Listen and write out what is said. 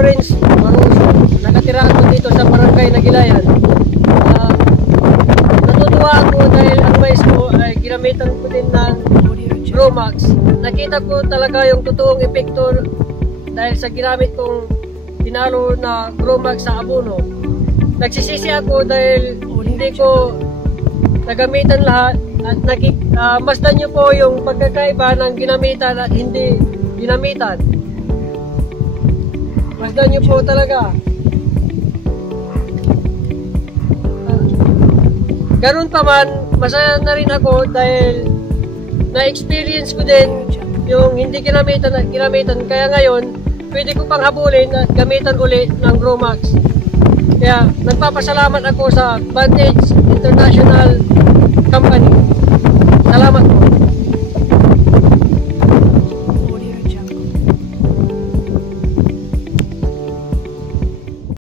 Lawrence Maruso. Nakatira ako dito sa Barangay Nagilayan. Natutuwa ako dahil ang mais ko ay ginamitan ko din ng Gromax. Nakita ko talaga yung totoong epekto dahil sa ginamit kong tinalo na Gromax sa abono. Nagsisisi ako dahil hindi ko nagamitan lahat at masdan nyo po yung pagkakaiba ng ginamitan at hindi ginamitan. Masdan nyo po talaga. Ganun pa man, masaya na rin ako dahil na-experience ko din yung hindi ginamitan at ginamitan. Kaya ngayon, pwede ko pang habulin at gamitan ulit ng Gromax. Kaya nagpapasalamat ako sa Vantage International Company.